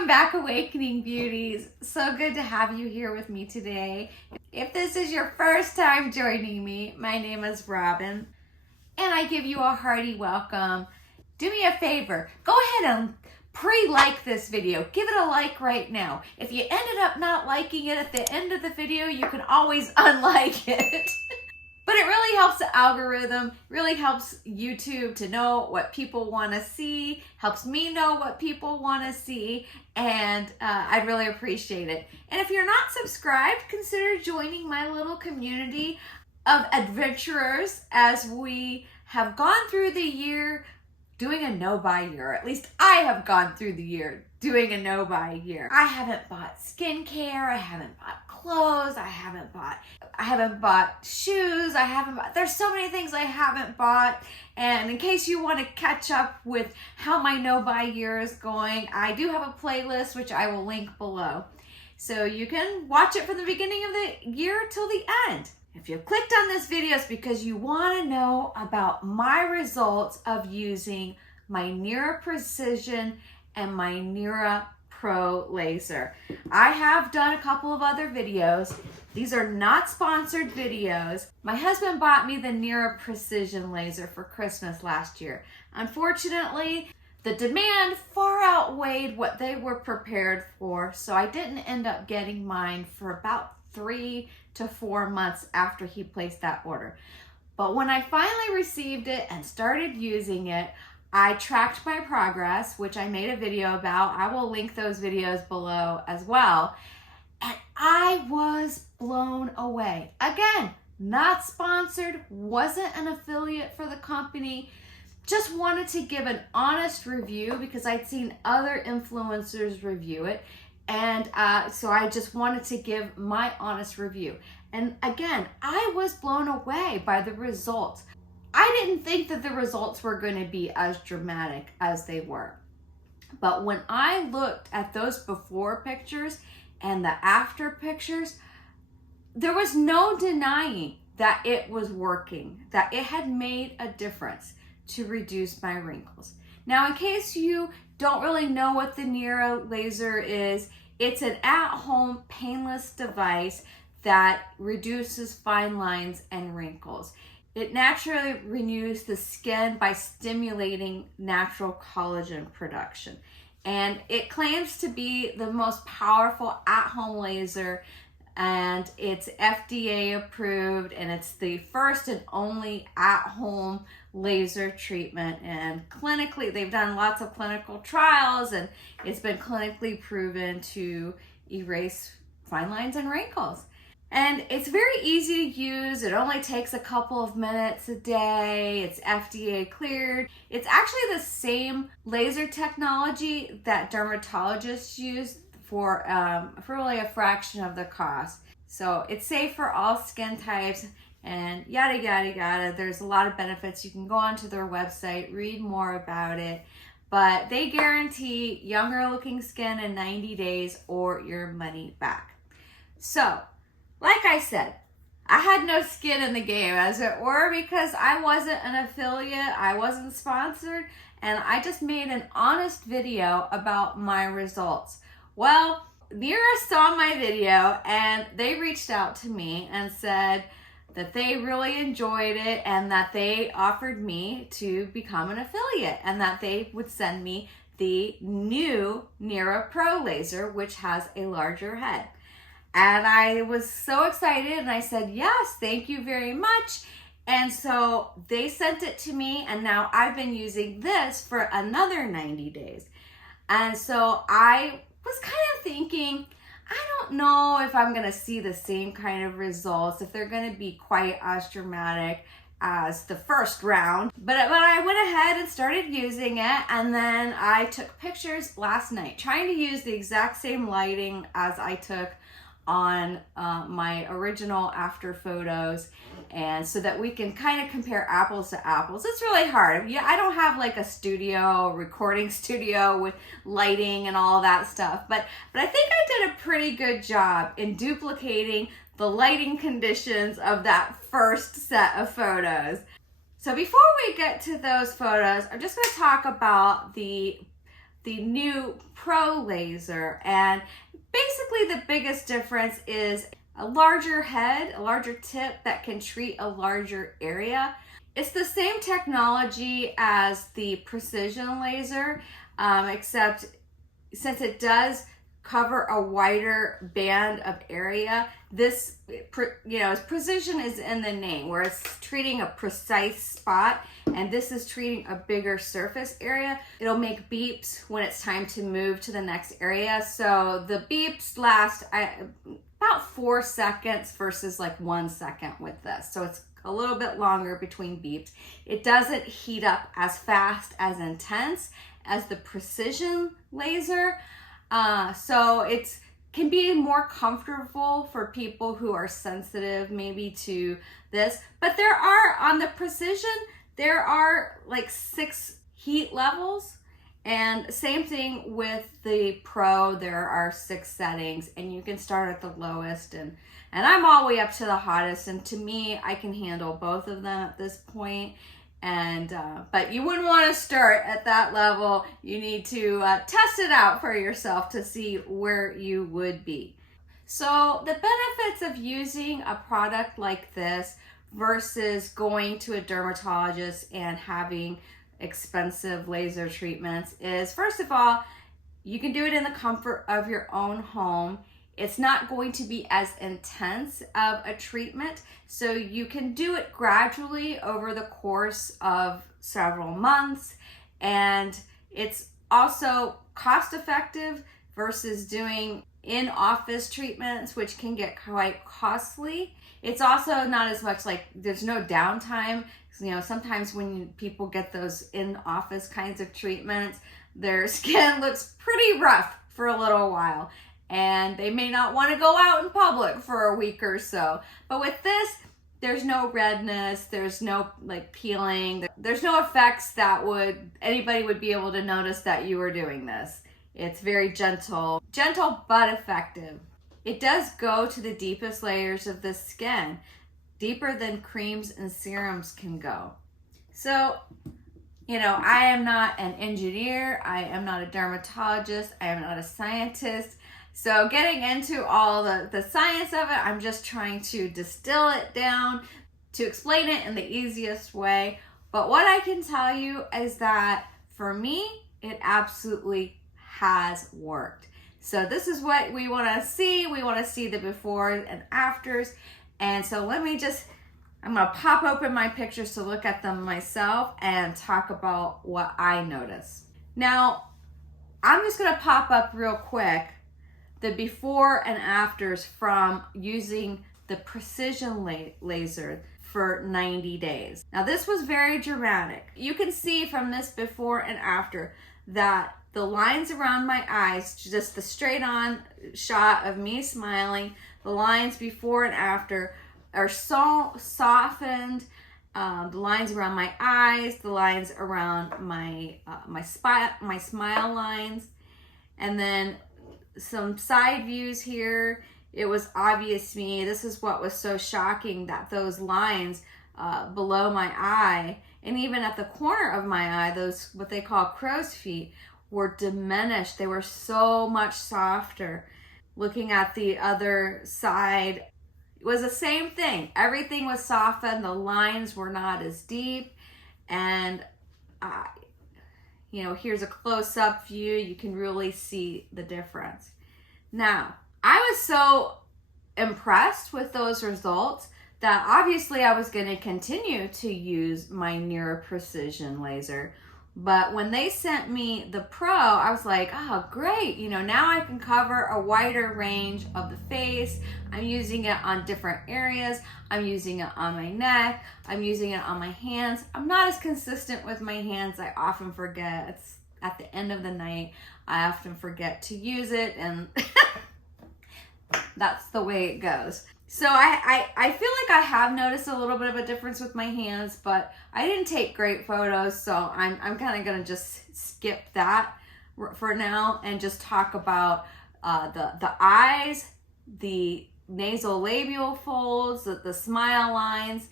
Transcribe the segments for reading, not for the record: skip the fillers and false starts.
Welcome back, Awakening Beauties. So good to have you here with me today. If this is your first time joining me, my name is Robin, and I give you a hearty welcome. Do me a favor, go ahead and pre-like this video. Give it a like right now. If you ended up not liking it at the end of the video, you can always unlike it. But it really helps the algorithm, really helps YouTube to know what people want to see, helps me know what people want to see, and I'd really appreciate it. And if you're not subscribed, consider joining my little community of adventurers as we have gone through the year doing a no-buy year. At least I have gone through the year doing a no-buy year. I haven't bought skincare, I haven't bought clothes, I haven't bought shoes, there's so many things I haven't bought. And in case you want to catch up with how my no-buy year is going, I do have a playlist which I will link below. So you can watch it from the beginning of the year till the end. If you clicked on this video, it's because you want to know about my results of using my Nira Precision and my Nira Pro laser. I have done a couple of other videos. These are not sponsored videos. My husband bought me the Nira Precision laser for Christmas last year. Unfortunately, the demand far outweighed what they were prepared for, so I didn't end up getting mine for about 3 to 4 months after he placed that order. But when I finally received it and started using it, I tracked my progress, which I made a video about. I will link those videos below as well. And I was blown away. Again, not sponsored, wasn't an affiliate for the company. Just wanted to give an honest review because I'd seen other influencers review it. And so I just wanted to give my honest review. And again, I was blown away by the results. I didn't think that the results were going to be as dramatic as they were. But when I looked at those before pictures and the after pictures, there was no denying that it was working, that it had made a difference to reduce my wrinkles. Now, in case you don't really know what the Nira laser is, it's an at-home painless device that reduces fine lines and wrinkles. It naturally renews the skin by stimulating natural collagen production. And it claims to be the most powerful at-home laser, and it's FDA approved, and it's the first and only at-home laser treatment. And clinically, they've done lots of clinical trials, and it's been clinically proven to erase fine lines and wrinkles. And it's very easy to use. It only takes a couple of minutes a day. It's FDA cleared. It's actually the same laser technology that dermatologists use for really a fraction of the cost. So it's safe for all skin types and yada, yada, yada. There's a lot of benefits. You can go onto their website, read more about it. But they guarantee younger looking skin in 90 days or your money back. So, like I said, I had no skin in the game, as it were, because I wasn't an affiliate, I wasn't sponsored, and I just made an honest video about my results. Well, Nira saw my video and they reached out to me and said that they really enjoyed it and that they offered me to become an affiliate and that they would send me the new Nira Pro laser, which has a larger head. And I was so excited and I said, yes, thank you very much. And so they sent it to me and now I've been using this for another 90 days. And so I was kind of thinking, I don't know if I'm going to see the same kind of results, if they're going to be quite as dramatic as the first round. But I went ahead and started using it, and then I took pictures last night, trying to use the exact same lighting as I took on my original after photos, and so that we can kind of compare apples to apples. It's really hard. Yeah, I don't have like a recording studio with lighting and all that stuff, but I think I did a pretty good job in duplicating the lighting conditions of that first set of photos. So before we get to those photos, I'm just going to talk about the the new Pro laser. And basically the biggest difference is a larger head, a larger tip that can treat a larger area. It's the same technology as the precision laser, except since it does cover a wider band of area, this, precision is in the name, where it's treating a precise spot, and this is treating a bigger surface area. It'll make beeps when it's time to move to the next area. So the beeps last about 4 seconds versus like 1 second with this. So it's a little bit longer between beeps. It doesn't heat up as fast, as intense as the precision laser. So it can be more comfortable for people who are sensitive maybe to this. But there are, on the precision, there are like 6 heat levels. And same thing with the Pro, there are 6 settings, and you can start at the lowest, and I'm all the way up to the hottest. And to me, I can handle both of them at this point. And but you wouldn't want to start at that level. You need to test it out for yourself to see where you would be. So the benefits of using a product like this versus going to a dermatologist and having expensive laser treatments is, first of all, you can do it in the comfort of your own home. It's not going to be as intense of a treatment, so you can do it gradually over the course of several months, and it's also cost effective versus doing in-office treatments, which can get quite costly. It's also not as much, like, there's no downtime. Sometimes when people get those in-office kinds of treatments, their skin looks pretty rough for a little while, and they may not want to go out in public for a week or so. But with this, there's no redness, there's no like peeling, there's no effects that anybody would be able to notice that you were doing this. It's very gentle but effective. It does go to the deepest layers of the skin, deeper than creams and serums can go. So, I am not an engineer, I am not a dermatologist, I am not a scientist. So getting into all the science of it, I'm just trying to distill it down to explain it in the easiest way. But what I can tell you is that for me, it absolutely has worked. So this is what we want to see. We want to see the befores and afters. And so I'm going to pop open my pictures to look at them myself and talk about what I notice. Now, I'm just going to pop up real quick the before and afters from using the precision laser for 90 days. Now this was very dramatic. You can see from this before and after that the lines around my eyes, just the straight on shot of me smiling, the lines before and after are so softened. The lines around my eyes, the lines around my smile lines, and then some side views here. It was obvious to me, this is what was so shocking, that those lines below my eye and even at the corner of my eye, those what they call crow's feet, were diminished. They were so much softer. Looking at the other side, it was the same thing. Everything was softened, the lines were not as deep, and here's a close-up view. You can really see the difference. Now, I was so impressed with those results that obviously I was going to continue to use my Nira precision laser. But when they sent me the Pro, I was like, oh, great. Now I can cover a wider range of the face. I'm using it on different areas. I'm using it on my neck. I'm using it on my hands. I'm not as consistent with my hands. I often forget. It's at the end of the night. I often forget to use it, and that's the way it goes. So I feel like I have noticed a little bit of a difference with my hands, but I didn't take great photos, so I'm kind of going to just skip that for now and just talk about the eyes, the nasolabial folds, the smile lines,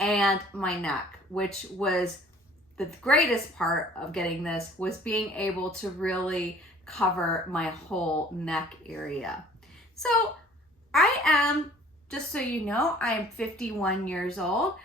and my neck, which was the greatest part of getting this was being able to really cover my whole neck area. So I am, just so you know, I am 51 years old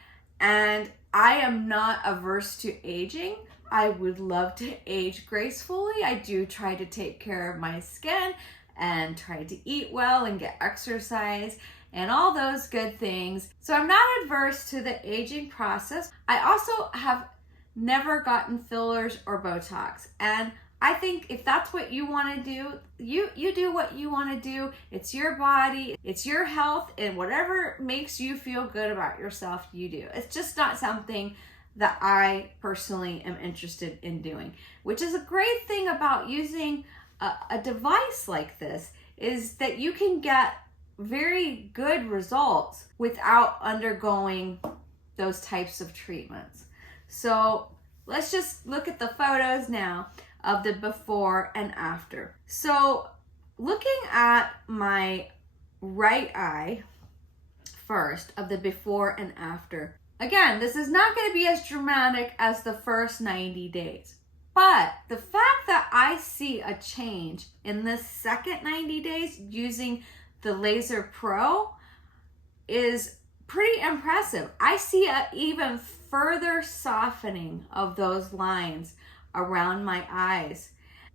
and I am not averse to aging. I would love to age gracefully. I do try to take care of my skin and try to eat well and get exercise and all those good things. So I'm not adverse to the aging process. I also have never gotten fillers or Botox. And I think if that's what you want to do, you do what you want to do. It's your body, it's your health, and whatever makes you feel good about yourself, you do. It's just not something that I personally am interested in doing, which is a great thing about using a device like this, is that you can get very good results without undergoing those types of treatments. So let's just look at the photos now of the before and after. So looking at my right eye first of the before and after. Again, this is not going to be as dramatic as the first 90 days. But the fact that I see a change in this second 90 days using the Laser Pro is pretty impressive. I see an even further softening of those lines around my eyes.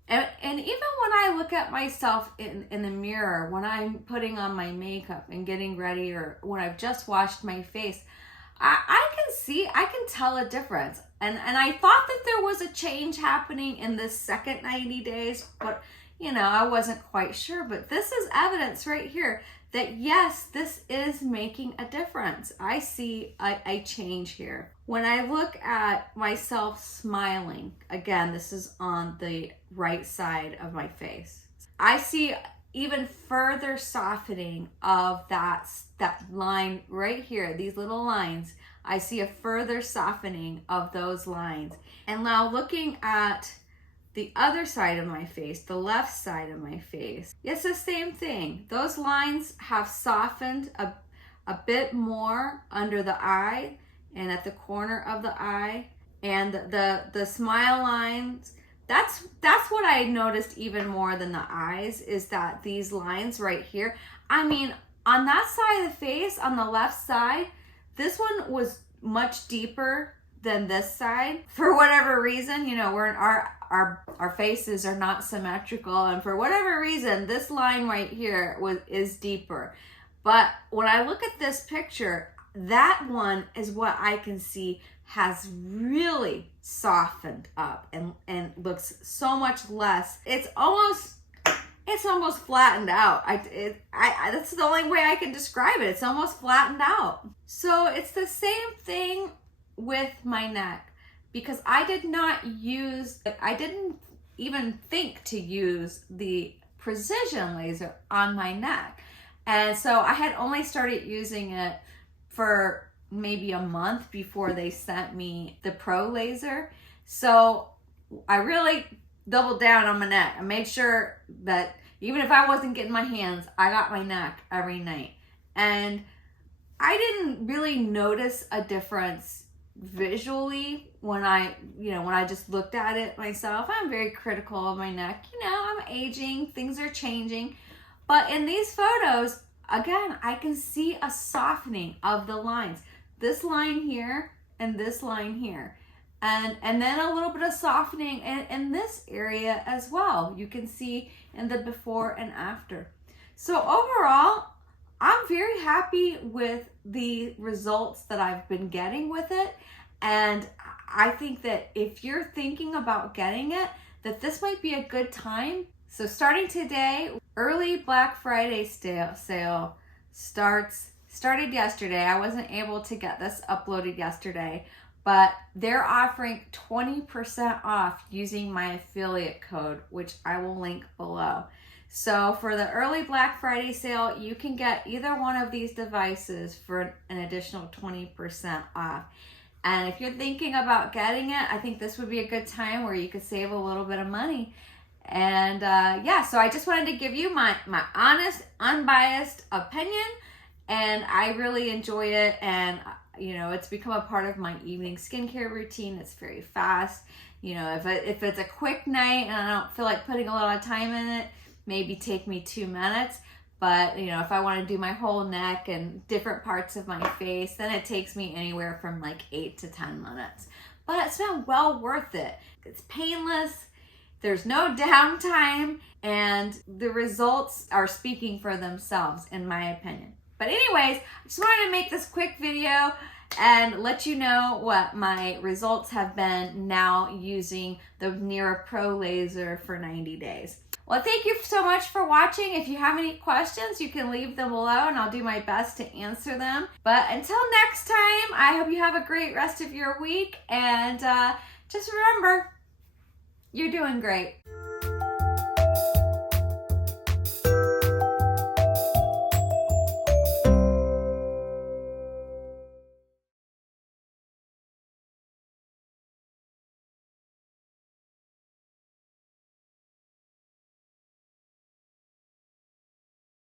And even when I look at myself in the mirror, when I'm putting on my makeup and getting ready, or when I've just washed my face, I can tell a difference. And I thought that there was a change happening in this second 90 days, but I wasn't quite sure. But this is evidence right here that yes, this is making a difference. I see a change here. When I look at myself smiling, again, this is on the right side of my face, I see even further softening of that line right here, these little lines. I see a further softening of those lines. And now looking at the other side of my face, the left side of my face, it's the same thing. Those lines have softened a bit more under the eye and at the corner of the eye. And the smile lines, that's what I noticed even more than the eyes, is that these lines right here, I mean, on that side of the face, on the left side, this one was much deeper than this side. For whatever reason, our faces are not symmetrical, and for whatever reason, this line right here is deeper. But when I look at this picture, that one is what I can see has really softened up and looks so much less. It's almost flattened out. That's the only way I can describe it. It's almost flattened out. So it's the same thing with my neck, because I didn't even think to use the precision laser on my neck. And so I had only started using it for maybe a month before they sent me the Pro laser. So I really doubled down on my neck. I made sure that even if I wasn't getting my hands, I got my neck every night. And I didn't really notice a difference visually when I just looked at it myself. I'm very critical of my neck. I'm aging, things are changing. But in these photos, again, I can see a softening of the lines. This line here and this line here. And then a little bit of softening in this area as well. You can see in the before and after. So overall, I'm very happy with the results that I've been getting with it. And I think that if you're thinking about getting it, that this might be a good time. So starting today, early Black Friday sale started yesterday. I wasn't able to get this uploaded yesterday, but they're offering 20% off using my affiliate code, which I will link below. So for the early Black Friday sale, you can get either one of these devices for an additional 20% off. And if you're thinking about getting it, I think this would be a good time where you could save a little bit of money. And so I just wanted to give you my honest, unbiased opinion. And I really enjoy it. And You know, it's become a part of my evening skincare routine. It's very fast. You know, if it's a quick night and I don't feel like putting a lot of time in it, maybe take me 2 minutes. But, you know, if I want to do my whole neck and different parts of my face, then it takes me anywhere from like 8 to 10 minutes. But it's been well worth it. It's painless. There's no downtime, and the results are speaking for themselves, in my opinion. But anyways, I just wanted to make this quick video and let you know what my results have been now using the Nira Pro laser for 90 days. Well, thank you so much for watching. If you have any questions, you can leave them below and I'll do my best to answer them. But until next time, I hope you have a great rest of your week, and just remember, you're doing great.